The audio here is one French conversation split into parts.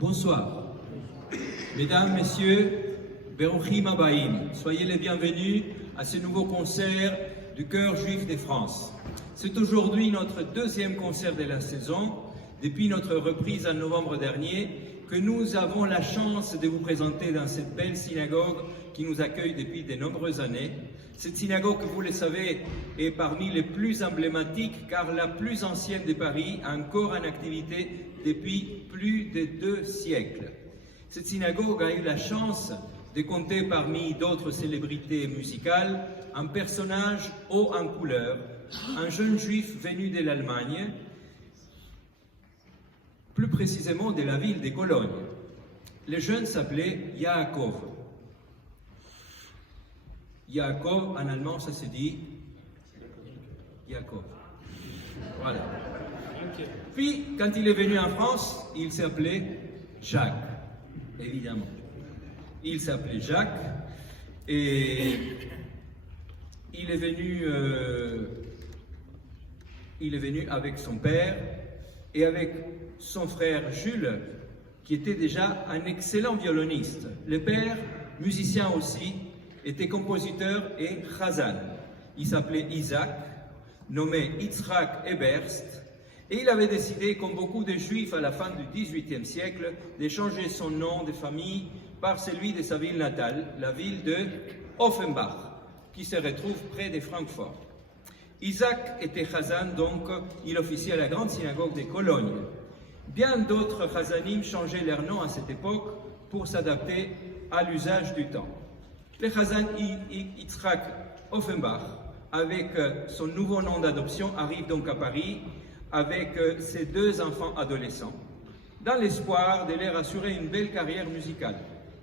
Bonsoir. Mesdames, Messieurs, Beruchim Habayim, soyez les bienvenus à ce nouveau concert du Chœur Juif de France. C'est aujourd'hui notre deuxième concert de la saison, depuis notre reprise en novembre dernier, que nous avons la chance de vous présenter dans cette belle synagogue qui nous accueille depuis de nombreuses années. Cette synagogue, vous le savez, est parmi les plus emblématiques car la plus ancienne de Paris, encore en activité depuis plus de 2 siècles. Cette synagogue a eu la chance de compter parmi d'autres célébrités musicales un personnage haut en couleur, un jeune juif venu de l'Allemagne, plus précisément de la ville de Cologne. Le jeune s'appelait Yaakov. Yaakov, en allemand, ça se dit Yaakov. Voilà. Puis, quand il est venu en France, il s'appelait Jacques, évidemment. Il s'appelait Jacques et il est venu avec son père et avec son frère Jules, qui était déjà un excellent violoniste. Le père, musicien aussi, était compositeur et chazan. Il s'appelait Isaac, nommé Yitzhak Eberst, et il avait décidé, comme beaucoup de juifs à la fin du XVIIIe siècle, de changer son nom de famille par celui de sa ville natale, la ville de Offenbach, qui se retrouve près de Francfort. Isaac était chazan, donc il officiait à la grande synagogue de Cologne. Bien d'autres chazanim changeaient leur nom à cette époque pour s'adapter à l'usage du temps. Le chazan Yitzhak Offenbach, avec son nouveau nom d'adoption, arrive donc à Paris avec ses 2 enfants adolescents, dans l'espoir de leur assurer une belle carrière musicale.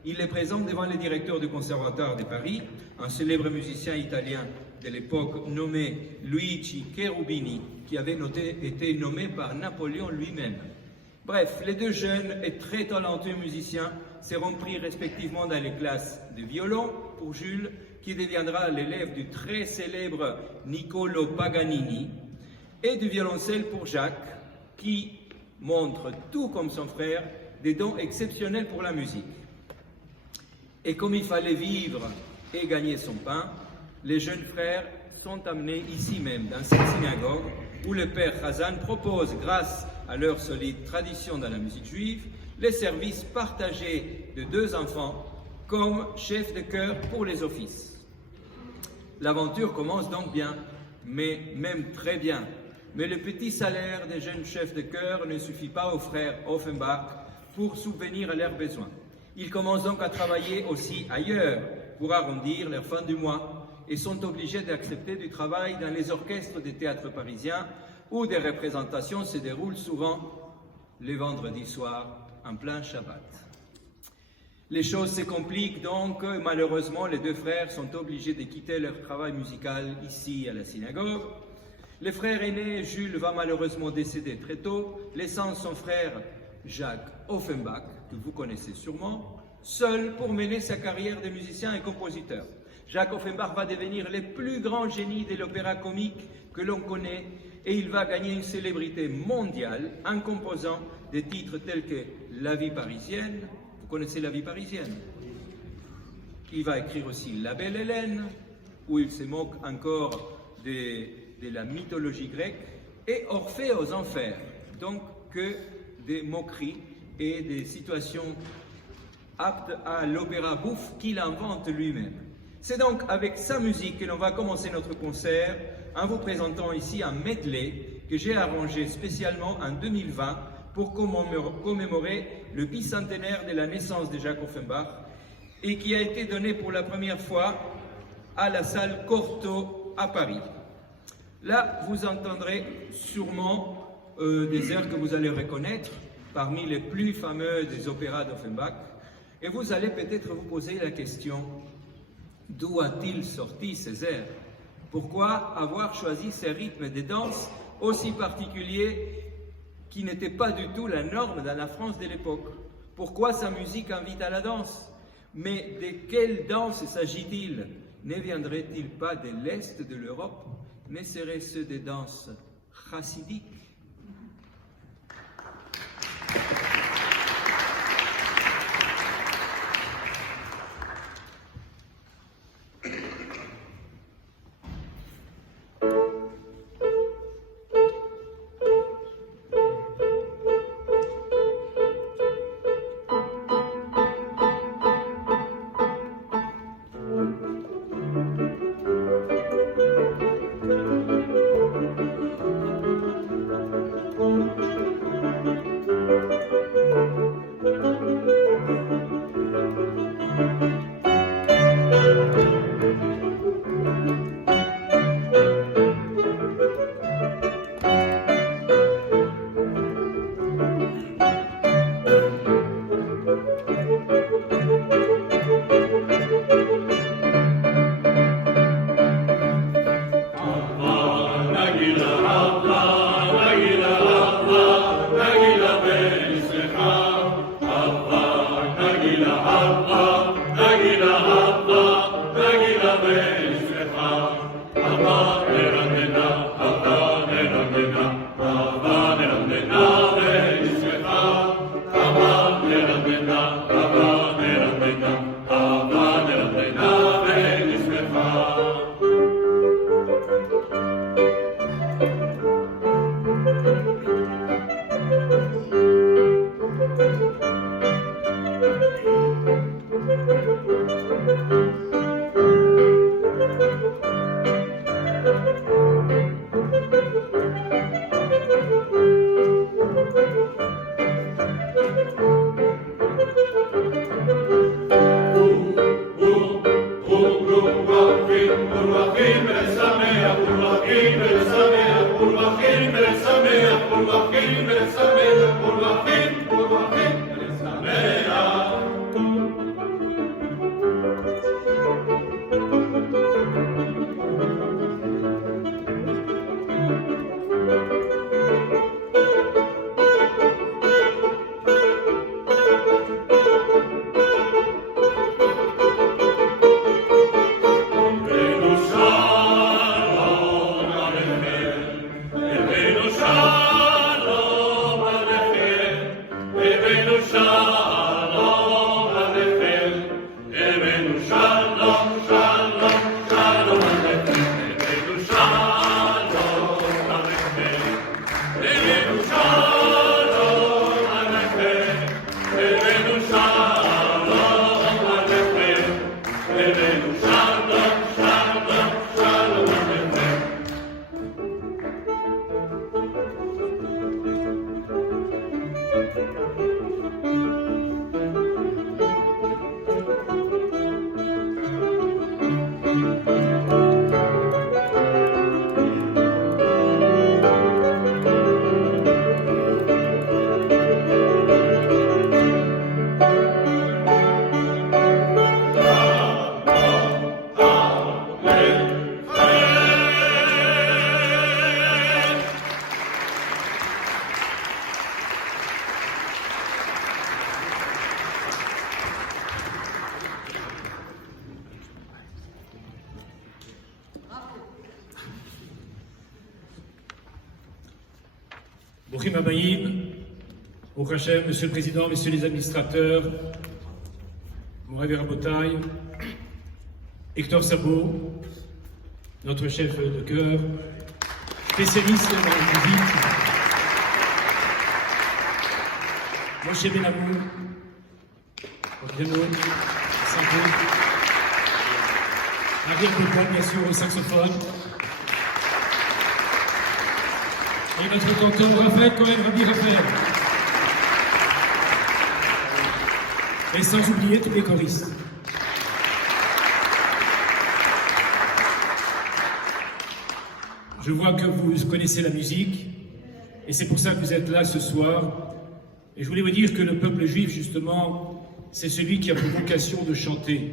Il les présente devant le directeur du Conservatoire de Paris, un célèbre musicien italien de l'époque nommé Luigi Cherubini, qui avait été nommé par Napoléon lui-même. Bref, les 2 jeunes et très talentueux musiciens seront pris respectivement dans les classes de violon pour Jules, qui deviendra l'élève du très célèbre Niccolo Paganini, et du violoncelle pour Jacques, qui montre, tout comme son frère, des dons exceptionnels pour la musique. Et comme il fallait vivre et gagner son pain, les jeunes frères sont amenés ici même, dans cette synagogue, où le père Chazan propose, grâce à leur solide tradition dans la musique juive, les services partagés de 2 enfants comme chef de chœur pour les offices. L'aventure commence donc bien, mais même très bien. Mais le petit salaire des jeunes chefs de chœur ne suffit pas aux frères Offenbach pour subvenir à leurs besoins. Ils commencent donc à travailler aussi ailleurs pour arrondir leur fin du mois et sont obligés d'accepter du travail dans les orchestres des théâtres parisiens où des représentations se déroulent souvent les vendredis soirs en plein Shabbat. Les choses se compliquent donc, malheureusement les 2 frères sont obligés de quitter leur travail musical ici à la synagogue. Le frère aîné, Jules, va malheureusement décéder très tôt, laissant son frère Jacques Offenbach, que vous connaissez sûrement, seul pour mener sa carrière de musicien et compositeur. Jacques Offenbach va devenir le plus grand génie de l'opéra comique que l'on connaît et il va gagner une célébrité mondiale en composant des titres tels que La vie parisienne. Vous connaissez La vie parisienne? Il va écrire aussi La belle Hélène, où il se moque encore de la mythologie grecque, et Orphée aux enfers, donc que des moqueries et des situations aptes à l'opéra bouffe qu'il invente lui-même. C'est donc avec sa musique que l'on va commencer notre concert en vous présentant ici un medley que j'ai arrangé spécialement en 2020 pour commémorer le bicentenaire de la naissance de Jacques Offenbach et qui a été donné pour la première fois à la salle Cortot à Paris. Là, vous entendrez sûrement des airs que vous allez reconnaître parmi les plus fameux des opéras d'Offenbach et vous allez peut-être vous poser la question: d'où a-t-il sorti ces airs? Pourquoi avoir choisi ces rythmes de danse aussi particuliers qui n'étaient pas du tout la norme dans la France de l'époque? Pourquoi sa musique invite à la danse? Mais de quelle danse s'agit-il? Ne viendrait-il pas de l'Est de l'Europe? Ne serait-ce des danses chassidiques? Brouchim Habayim, Baruch Hashem, Monsieur le Président, Messieurs les administrateurs, Moravi Rabotai, Hector Sabo, notre chef de chœur, spécialiste dans la musique, Moshe Benamou, au piano, Sanko, Ariel Poupon, bien sûr, au saxophone, et notre canteur Raphaël Cohen, Rabbi Raphaël. Et sans oublier tous les choristes. Je vois que vous connaissez la musique, et c'est pour ça que vous êtes là ce soir. Et je voulais vous dire que le peuple juif, justement, c'est celui qui a pour vocation de chanter.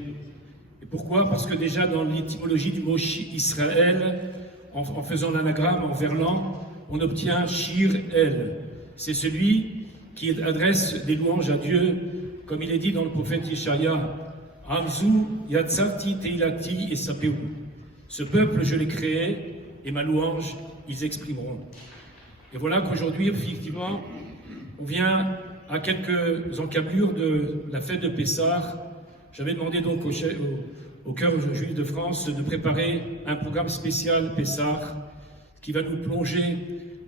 Et pourquoi? Parce que déjà dans l'étymologie du mot Israël, en faisant l'anagramme en verlan, on obtient Shir El. C'est celui qui adresse des louanges à Dieu, comme il est dit dans le prophète Yeshaya, Amzu Yatsati Teilati et Sapeu. Ce peuple, je l'ai créé, et ma louange, ils exprimeront. Et voilà qu'aujourd'hui, effectivement, on vient à quelques encablures de la fête de Pessah. J'avais demandé donc au Chœur juif de France de préparer un programme spécial Pessah qui va nous plonger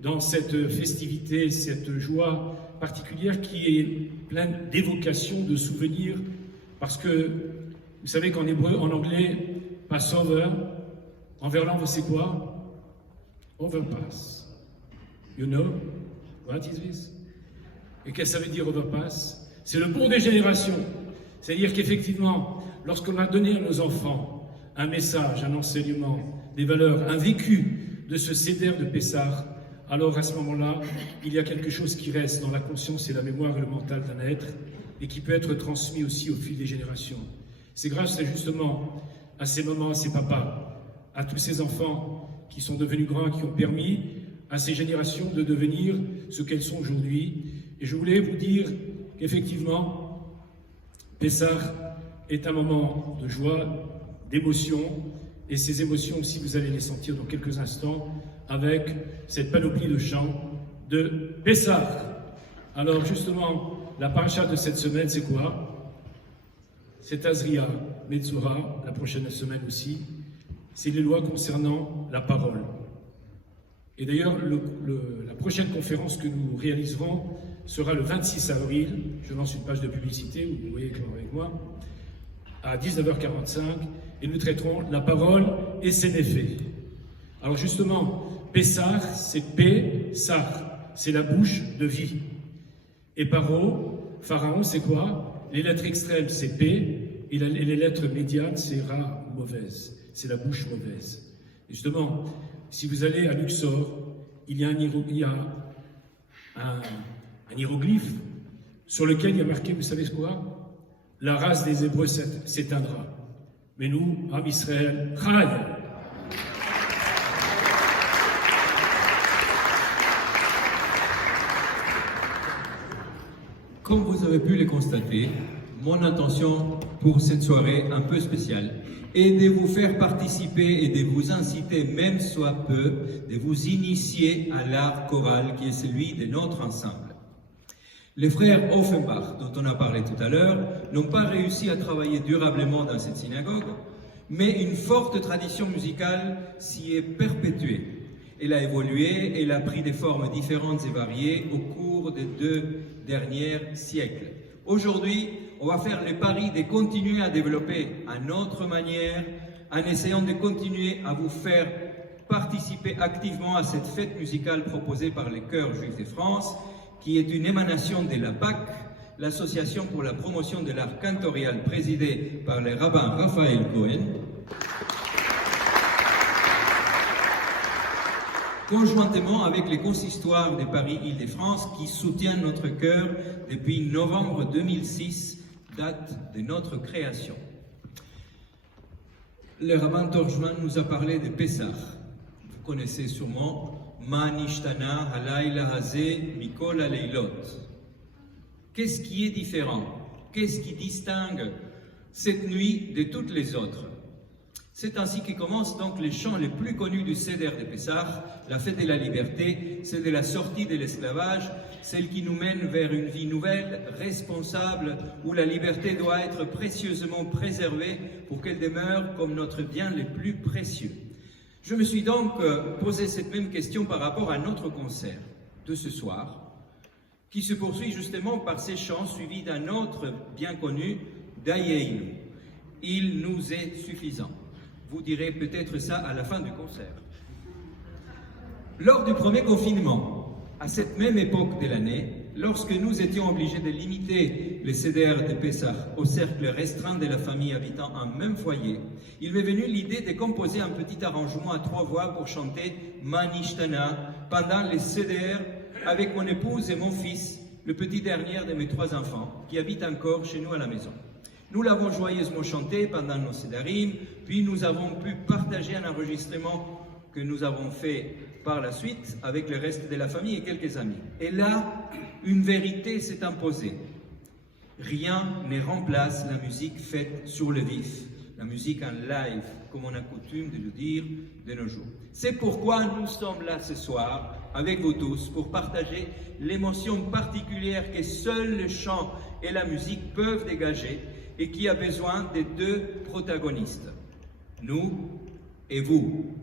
dans cette festivité, cette joie particulière qui est pleine d'évocations, de souvenirs, parce que vous savez qu'en hébreu, en anglais, Passover, en verlan, vous savez quoi? Overpass. You know what is this? Et qu'est-ce que ça veut dire overpass? C'est le pont des générations. C'est-à-dire qu'effectivement, lorsqu'on a donné à nos enfants un message, un enseignement, des valeurs, un vécu de ce Seder de Pessah, alors à ce moment-là, il y a quelque chose qui reste dans la conscience et la mémoire et le mental d'un être et qui peut être transmis aussi au fil des générations. C'est grâce justement à ces moments, à ces papas, à tous ces enfants qui sont devenus grands, qui ont permis à ces générations de devenir ce qu'elles sont aujourd'hui. Et je voulais vous dire qu'effectivement, Pessah est un moment de joie, d'émotion, et ces émotions aussi, vous allez les sentir dans quelques instants avec cette panoplie de chants de Pessah. Alors justement, la paracha de cette semaine, c'est quoi? C'est Azria, Metzora, la prochaine semaine aussi. C'est les lois concernant la parole. Et d'ailleurs, la prochaine conférence que nous réaliserons sera le 26 avril. Je lance une page de publicité, vous voyez avec moi, à 19h45, et nous traiterons la parole et ses méfaits. Alors justement, Pessah, c'est Pessah, c'est la bouche de vie. Et Pharaon, c'est quoi? Les lettres extrêmes, c'est P, et les lettres médianes, c'est Ra, mauvaise. C'est la bouche mauvaise. Et justement, si vous allez à Luxor, il y a un hiéroglyphe sur lequel il y a marqué, vous savez quoi? La race des Hébreux s'éteindra. Mais nous, Am Israël, Chai. Comme vous avez pu le constater, mon intention pour cette soirée un peu spéciale est de vous faire participer et de vous inciter, même soit peu, de vous initier à l'art choral qui est celui de notre ensemble. Les frères Offenbach, dont on a parlé tout à l'heure, n'ont pas réussi à travailler durablement dans cette synagogue, mais une forte tradition musicale s'y est perpétuée. Elle a évolué, elle a pris des formes différentes et variées au cours des 2 derniers siècles. Aujourd'hui, on va faire le pari de continuer à développer à notre manière, en essayant de continuer à vous faire participer activement à cette fête musicale proposée par les chœurs juifs de France, qui est une émanation de la PAC, l'association pour la promotion de l'art cantorial présidée par le rabbin Raphaël Cohen, conjointement avec les consistoires de Paris-Île-de-France qui soutiennent notre chœur depuis novembre 2006, date de notre création. Le rabbin Torjman nous a parlé de Pessah. Vous connaissez sûrement Ma nishtana halayla hazeh mikol haleilot. Qu'est-ce qui est différent? Qu'est-ce qui distingue cette nuit de toutes les autres? C'est ainsi que commencent donc les chants les plus connus du Seder de Pessah, la fête de la liberté, celle de la sortie de l'esclavage, celle qui nous mène vers une vie nouvelle, responsable, où la liberté doit être précieusement préservée pour qu'elle demeure comme notre bien le plus précieux. Je me suis donc posé cette même question par rapport à notre concert de ce soir, qui se poursuit justement par ces chants suivis d'un autre bien connu, Dayeinu. Il nous est suffisant. Vous direz peut-être ça à la fin du concert. Lors du premier confinement, à cette même époque de l'année, lorsque nous étions obligés de limiter le Seder de Pessah au cercle restreint de la famille habitant un même foyer, il m'est venu l'idée de composer un petit arrangement à 3 voix pour chanter Ma nishtana pendant le Seder avec mon épouse et mon fils, le petit dernier de mes 3 enfants, qui habitent encore chez nous à la maison. Nous l'avons joyeusement chanté pendant nos Sédarim, puis nous avons pu partager un enregistrement que nous avons fait par la suite avec le reste de la famille et quelques amis. Et là, une vérité s'est imposée. Rien ne remplace la musique faite sur le vif, la musique en live, comme on a coutume de le dire de nos jours. C'est pourquoi nous sommes là ce soir, avec vous tous, pour partager l'émotion particulière que seuls le chant et la musique peuvent dégager, et qui a besoin des 2 protagonistes, nous et vous,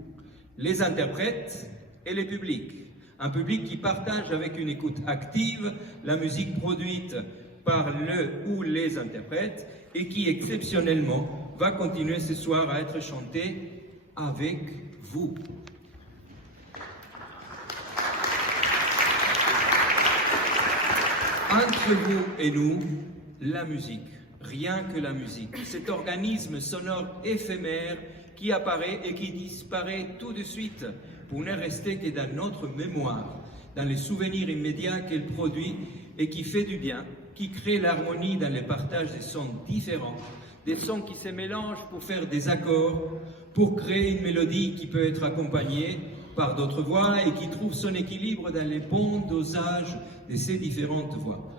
les interprètes et le public. Un public qui partage avec une écoute active la musique produite par le ou les interprètes et qui exceptionnellement va continuer ce soir à être chanté avec vous. Entre vous et nous, la musique. Rien que la musique, cet organisme sonore éphémère qui apparaît et qui disparaît tout de suite pour ne rester que dans notre mémoire, dans les souvenirs immédiats qu'elle produit et qui fait du bien, qui crée l'harmonie dans le partage des sons différents, des sons qui se mélangent pour faire des accords, pour créer une mélodie qui peut être accompagnée par d'autres voix et qui trouve son équilibre dans les bons dosages de ces différentes voix.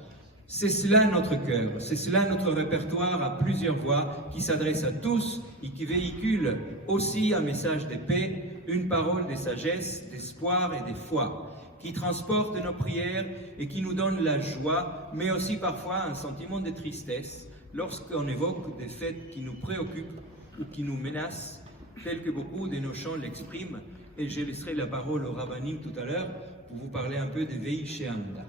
C'est cela notre cœur, c'est cela notre répertoire à plusieurs voix qui s'adresse à tous et qui véhicule aussi un message de paix, une parole de sagesse, d'espoir et de foi, qui transporte nos prières et qui nous donne la joie, mais aussi parfois un sentiment de tristesse lorsqu'on évoque des faits qui nous préoccupent ou qui nous menacent, tel que beaucoup de nos chants l'expriment, et je laisserai la parole au rabbinim tout à l'heure pour vous parler un peu de Vehi She'amda.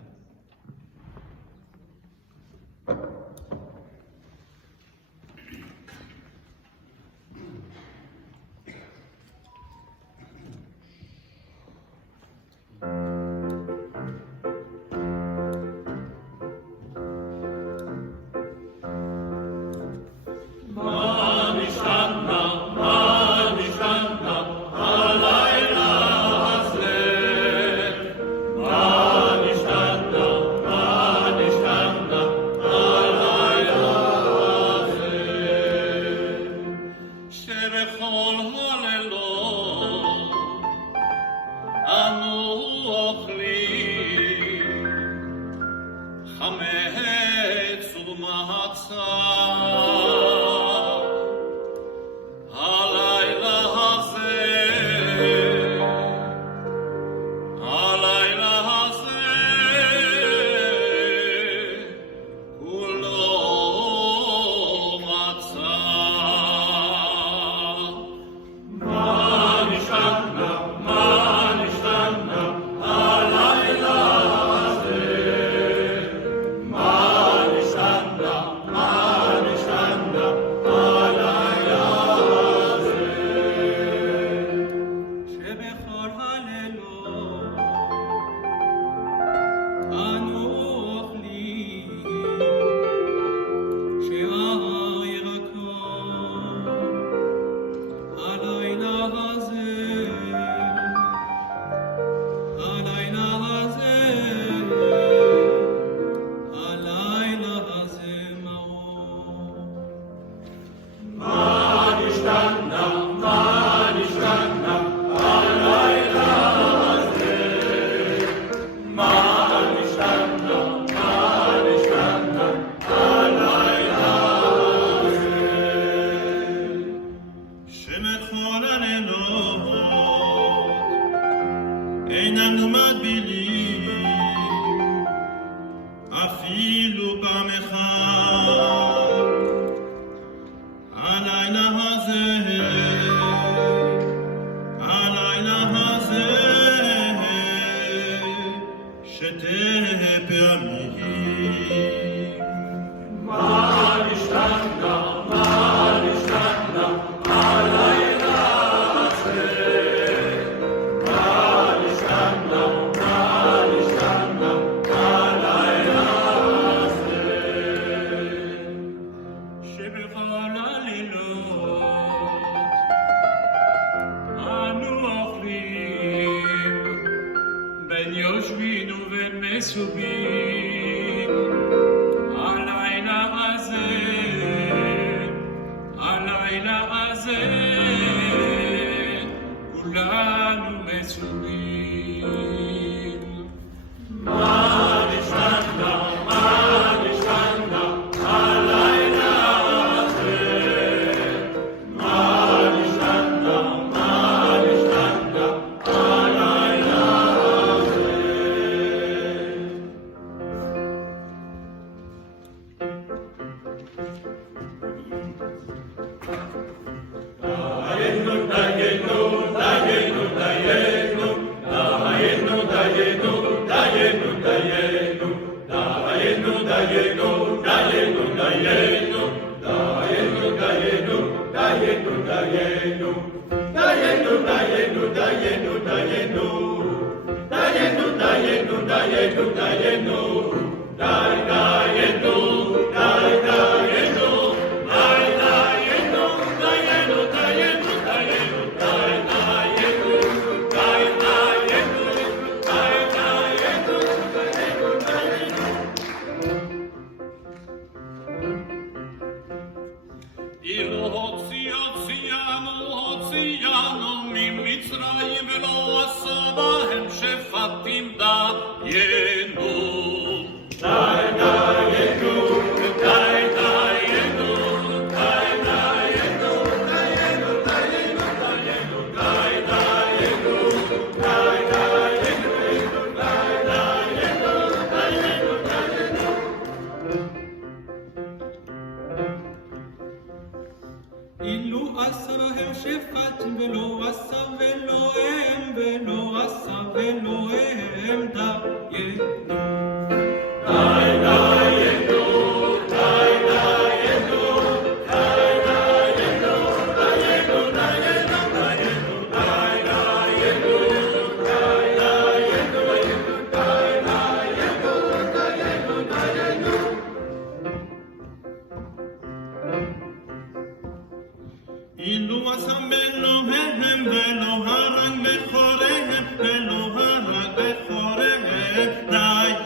Die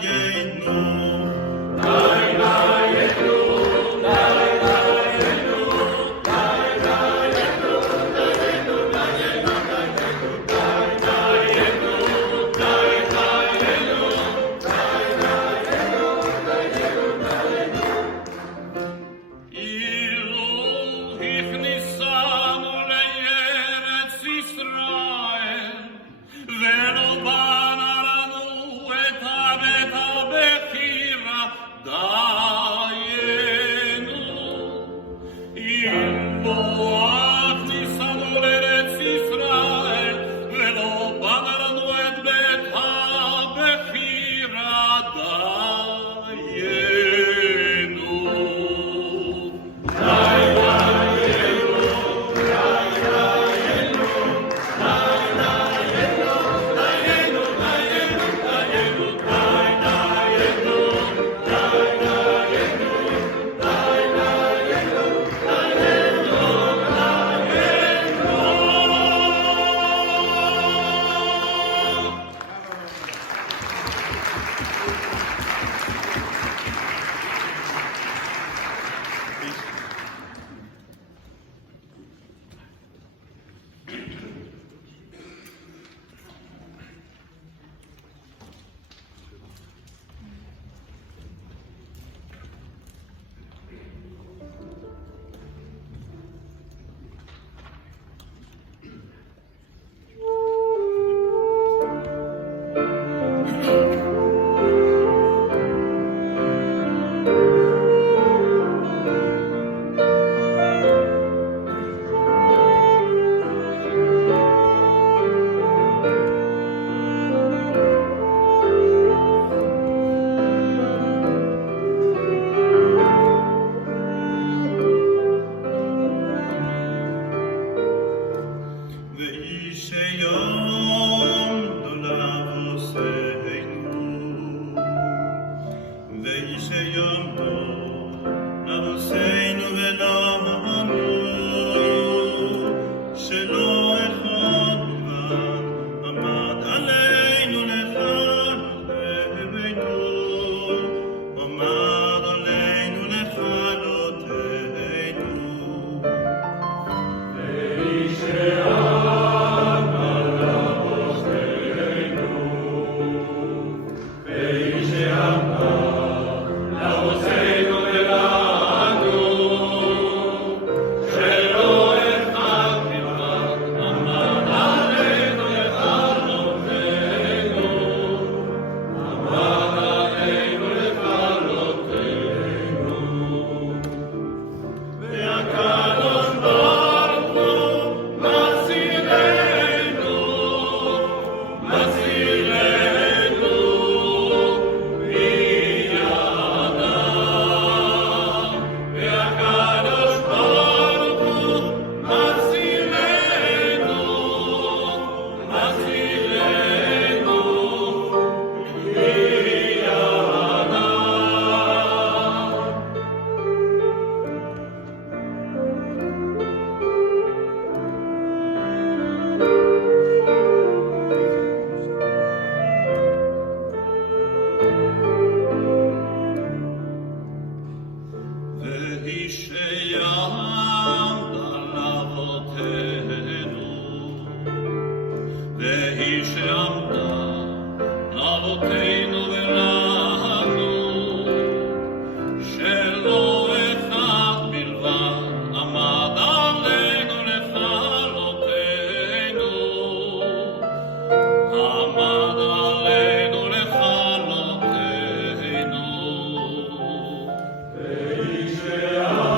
והיא שעמדה לאבותינו ולנו, שלא אחד בלבד עמד עלינו לכלותנו, עמד עלינו לכלותנו. והיא שעמדה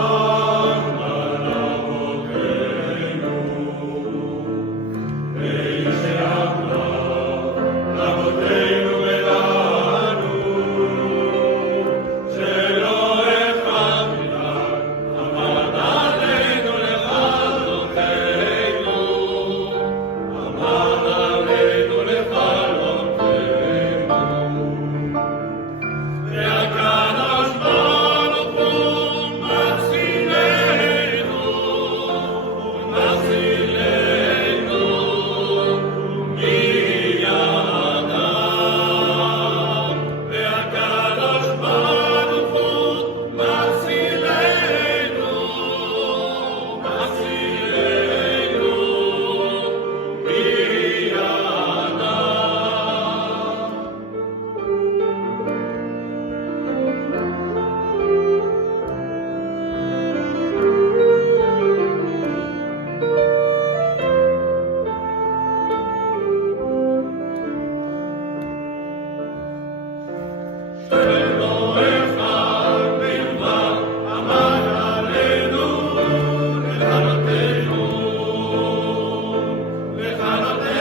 לאבותינו, והיא שעמדה לאבותינו ולנו, שלא אחד בלבד עמד עלינו לכלותנו, עמד עלינו לכלותנו. והקדוש ברוך הוא מצילנו, מצילנו מידם. והקדוש ברוך הוא מצילנו, מצילנו מידם. שלא אחד בלבד עמד עלינו לכלותנו, לכלותנו.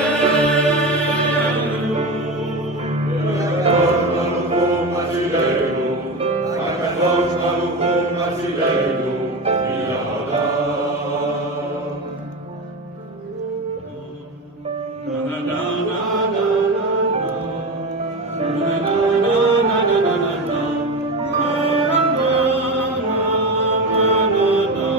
הקדוש ברוך הוא מצילנו, הקדוש ברוך הוא מצילנו מידם. נה נה נה נה נה והקדוש ברוך הוא מצילנו, מצילנו מידם.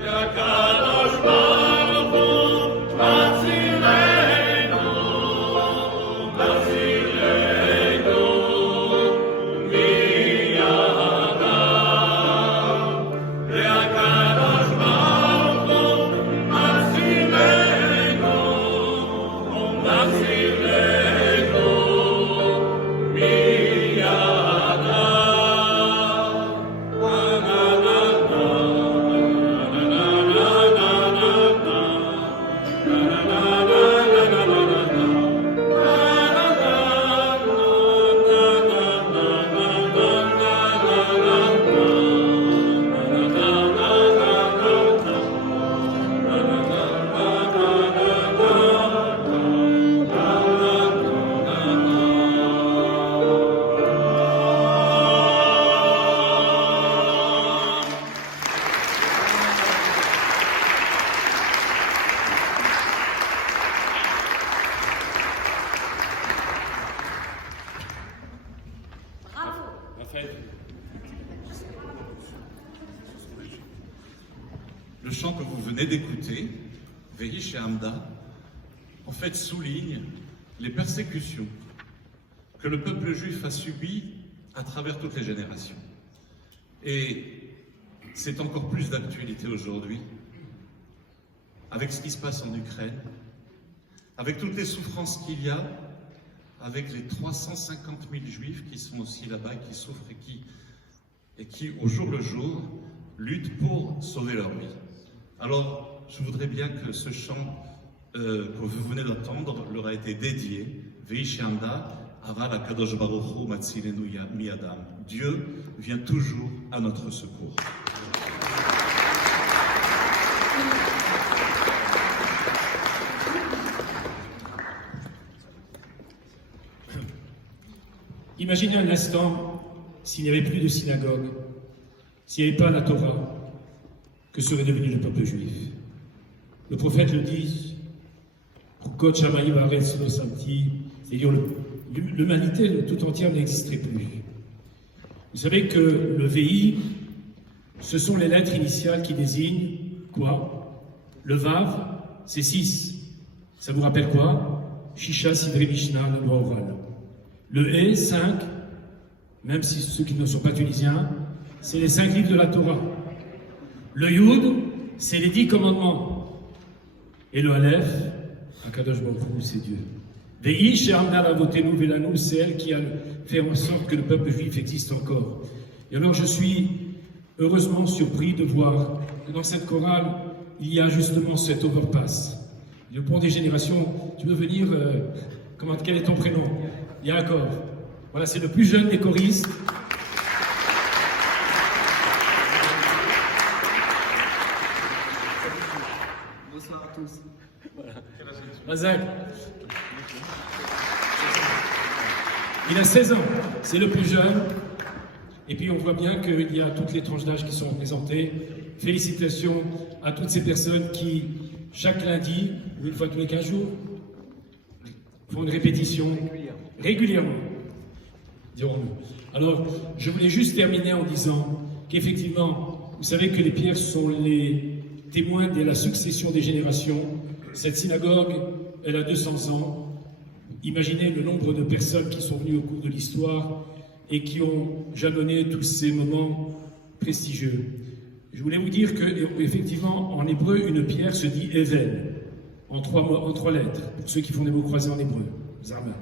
והקדוש ברוך הוא מצילנו, מצילנו Le chant que vous venez d'écouter, Vehi She'amda, en fait souligne les persécutions que le peuple juif a subies à travers toutes les générations. Et c'est encore plus d'actualité aujourd'hui, avec ce qui se passe en Ukraine, avec toutes les souffrances qu'il y a, avec les 350 000 juifs qui sont aussi là-bas, qui souffrent et qui, au jour le jour, luttent pour sauver leur vie. Alors, je voudrais bien que ce chant que vous venez d'entendre leur a été dédié, Vehi She'amda, Aval HaKadosh Baruch Hu Matzilenu Miadam. Dieu vient toujours à notre secours. Imaginez un instant s'il n'y avait plus de synagogue, s'il n'y avait pas la Torah, que serait devenu le peuple juif? Le prophète le dit, c'est-à-dire l'humanité tout entière n'existerait plus. Vous savez que le VI, ce sont les lettres initiales qui désignent quoi? Le Vav, c'est 6. Ça vous rappelle quoi? Shisha, Sidré, Mishnah, la loi orale. Le E, 5, même si ceux qui ne sont pas tunisiens, c'est les 5 livres de la Torah. Le Yud, c'est les 10 commandements. Et le Aleph, Akadosh Baruch Hu, c'est Dieu. Ve'i she'amda lavotenu velanu, c'est elle qui a fait en sorte que le peuple juif existe encore. Et alors je suis heureusement surpris de voir que dans cette chorale, il y a justement cet overpass. Le pont des générations, tu veux venir, quel est ton prénom? Yaakov. Voilà, c'est le plus jeune des choristes. Bonsoir à tous. Mazak. Il a 16 ans, c'est le plus jeune. Et puis on voit bien qu'il y a toutes les tranches d'âge qui sont représentées. Félicitations à toutes ces personnes qui, chaque lundi, ou une fois tous les 15 jours, font une répétition régulièrement, dirons-nous. Alors, je voulais juste terminer en disant qu'effectivement, vous savez que les pierres sont les témoins de la succession des générations. Cette synagogue, elle a 200 ans. Imaginez le nombre de personnes qui sont venues au cours de l'histoire et qui ont jalonné tous ces moments prestigieux. Je voulais vous dire que, effectivement, en hébreu, une pierre se dit Even, en 3 lettres, pour ceux qui font des mots croisés en hébreu. Zarma.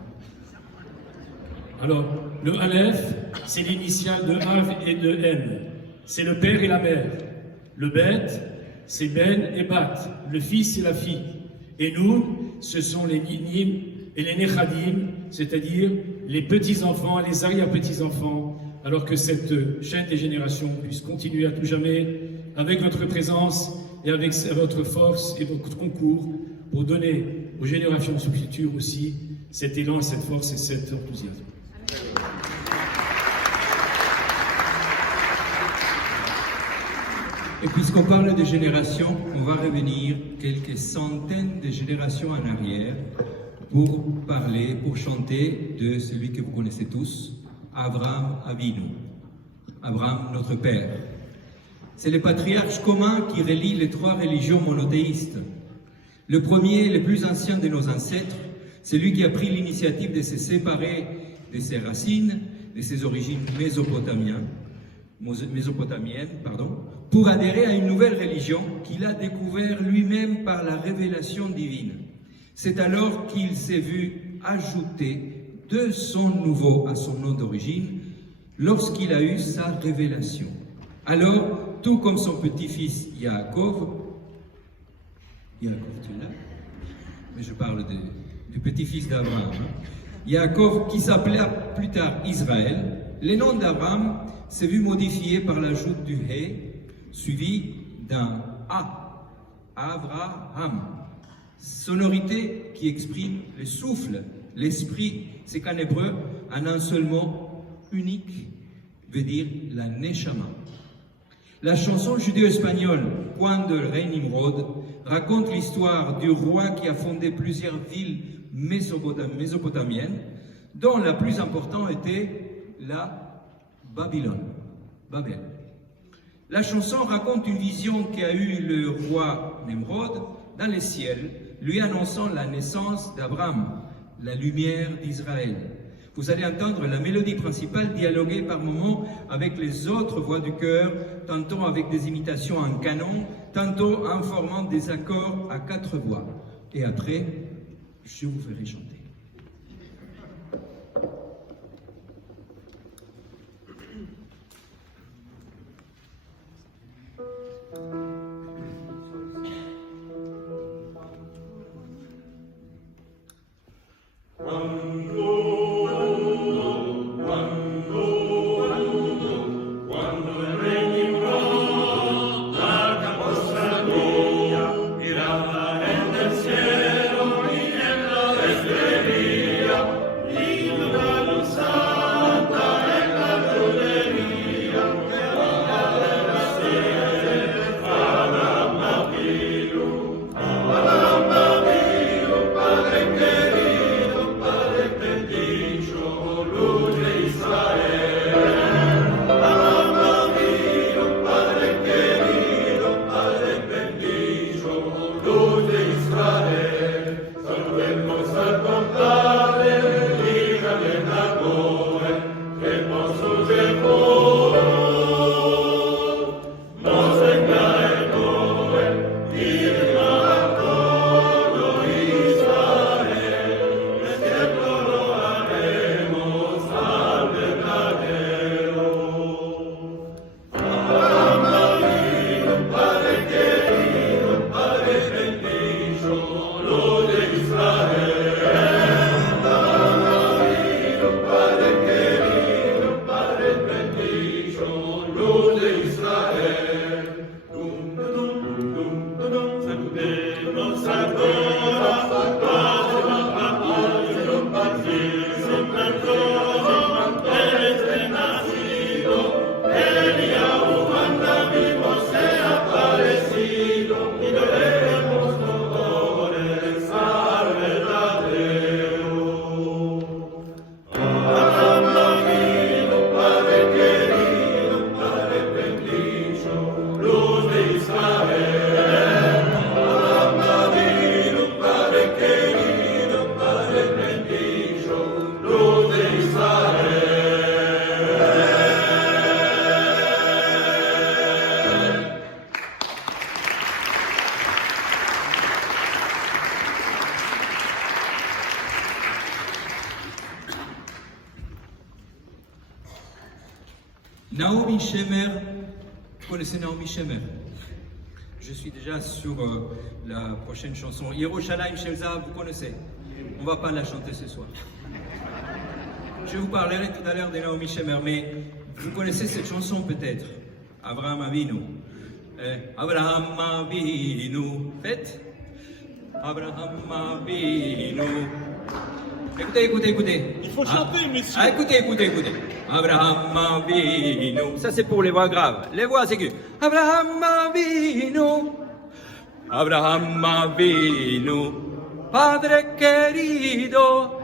Alors, le Aleph, c'est l'initiale de Av et de M. C'est le père et la mère. Le Bet, c'est Ben et Bat, le fils et la fille. Et nous, ce sont les Ninim et les Nechadim, c'est-à-dire les petits-enfants et les arrière-petits-enfants, alors que cette chaîne des générations puisse continuer à tout jamais avec votre présence et avec votre force et votre concours pour donner aux générations futures aussi cet élan, cette force et cet enthousiasme. Et puisqu'on parle de générations, on va revenir quelques centaines de générations en arrière pour parler, pour chanter de celui que vous connaissez tous, Abraham Avinu, Abraham notre père. C'est le patriarche commun qui relie les 3 religions monothéistes. Le premier, le plus ancien de nos ancêtres, c'est lui qui a pris l'initiative de se séparer de ses racines, de ses origines mésopotamiennes, pour adhérer à une nouvelle religion qu'il a découvert lui-même par la révélation divine. C'est alors qu'il s'est vu ajouter 2 sons nouveaux à son nom d'origine lorsqu'il a eu sa révélation. Alors, tout comme son petit-fils Yaakov, tu es là? Mais je parle du petit-fils d'Abraham. Yaakov, qui s'appelait plus tard Israël, le nom d'Abraham s'est vu modifié par l'ajout du He, suivi d'un A, Avraham. Sonorité qui exprime le souffle, l'esprit. C'est qu'en hébreu, un seul mot unique veut dire la Neshama. La chanson judéo-espagnole Cuando el rey Nimrod raconte l'histoire du roi qui a fondé plusieurs villes mésopotamiennes, dont la plus importante était la Babylone. Babel. La chanson raconte une vision qu'a eue le roi Nimrod dans les ciels, lui annonçant la naissance d'Abraham, la lumière d'Israël. Vous allez entendre la mélodie principale dialoguer par moments avec les autres voix du chœur, tantôt avec des imitations en canon, tantôt en formant des accords à 4 voix. Et après, je vous ferai chanter. Cielo y en la estrella. Naomi Shemer, vous connaissez Naomi Shemer? Je suis déjà sur la prochaine chanson. Yerushalayim Shel Zahav, vous connaissez? On ne va pas la chanter ce soir. Je vous parlerai tout à l'heure de Naomi Shemer, mais vous connaissez cette chanson peut-être? Abraham Avinu. Abraham Avinu. Faites. Abraham Avinu. Écoutez, écoutez, écoutez. Il faut chanter, messieurs. Écoutez, écoutez, écoutez. Abraham Avinu. Ça, c'est pour les voix graves. Les voix aiguës. Abraham Avinu. Abraham Avinu. Padre querido.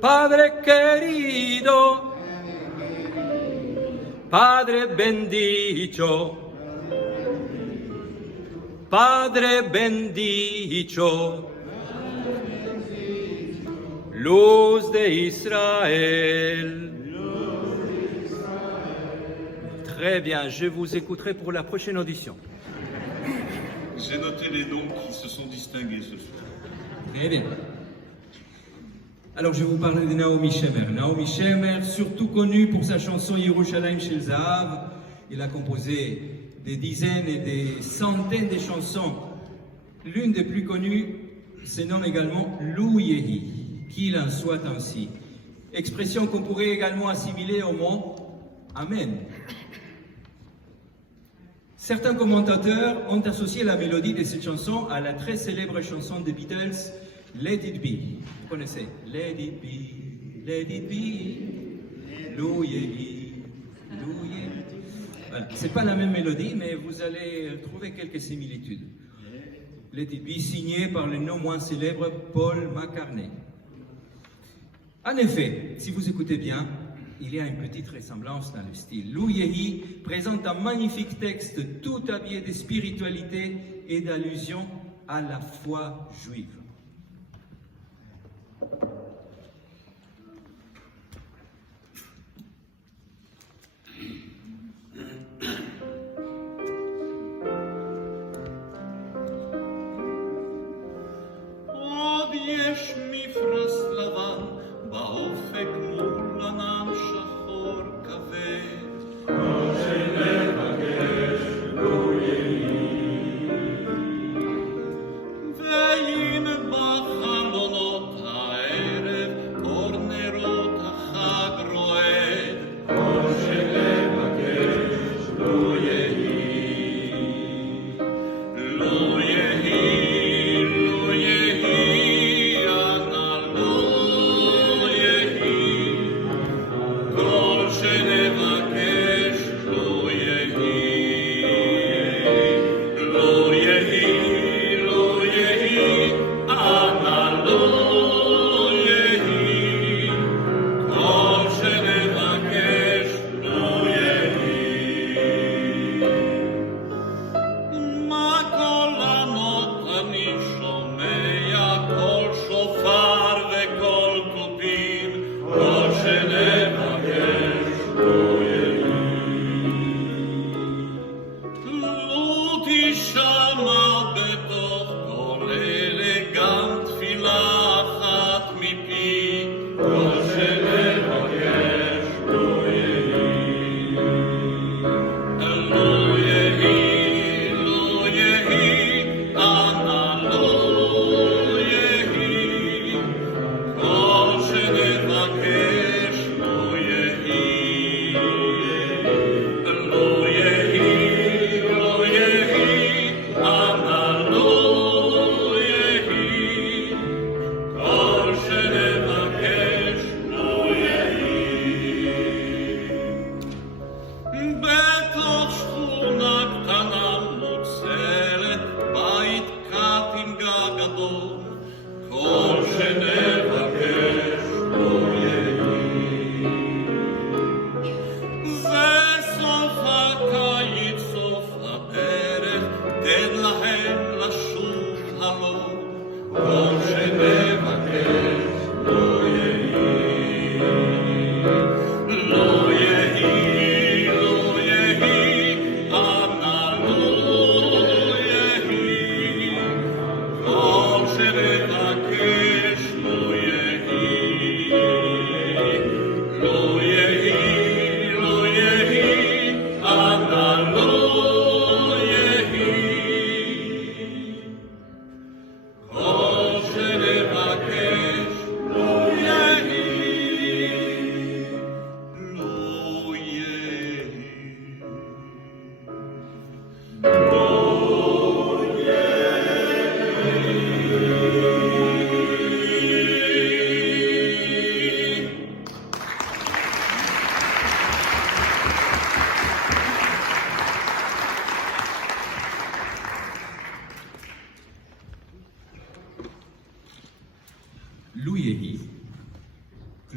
Padre querido. Padre bendito. Padre bendito. Luz de Israël. Très bien, je vous écouterai pour la prochaine audition. J'ai noté les noms qui se sont distingués ce soir. Très bien. Alors je vais vous parler de Naomi Shemer. Naomi Shemer, surtout connue pour sa chanson Yerushalayim Shel Zahav, il a composé des dizaines et des centaines de chansons. L'une des plus connues se nomme également Lou Yehi. Qu'il en soit ainsi. Expression qu'on pourrait également assimiler au mot Amen. Certains commentateurs ont associé la mélodie de cette chanson à la très célèbre chanson des Beatles, Let It Be. Vous connaissez? Let it be, let it be, Lou Yehi, Lou Yehi. Voilà. C'est pas la même mélodie, mais vous allez trouver quelques similitudes. Let It Be, signé par le non moins célèbre Paul McCartney. En effet, si vous écoutez bien, il y a une petite ressemblance dans le style. Lou Yehi présente un magnifique texte tout habillé de spiritualité et d'allusion à la foi juive. עוד יש מפרש לבן באופק מול ענן שחור כבד. והנה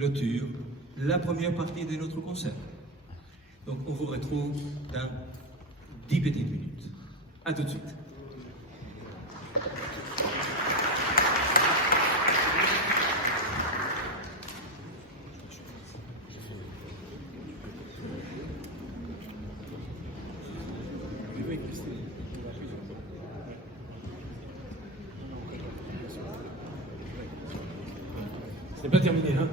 clôture la première partie de notre concert. Donc on vous retrouve dans 10 petites minutes. À tout de suite. Ce n'est pas terminé, hein?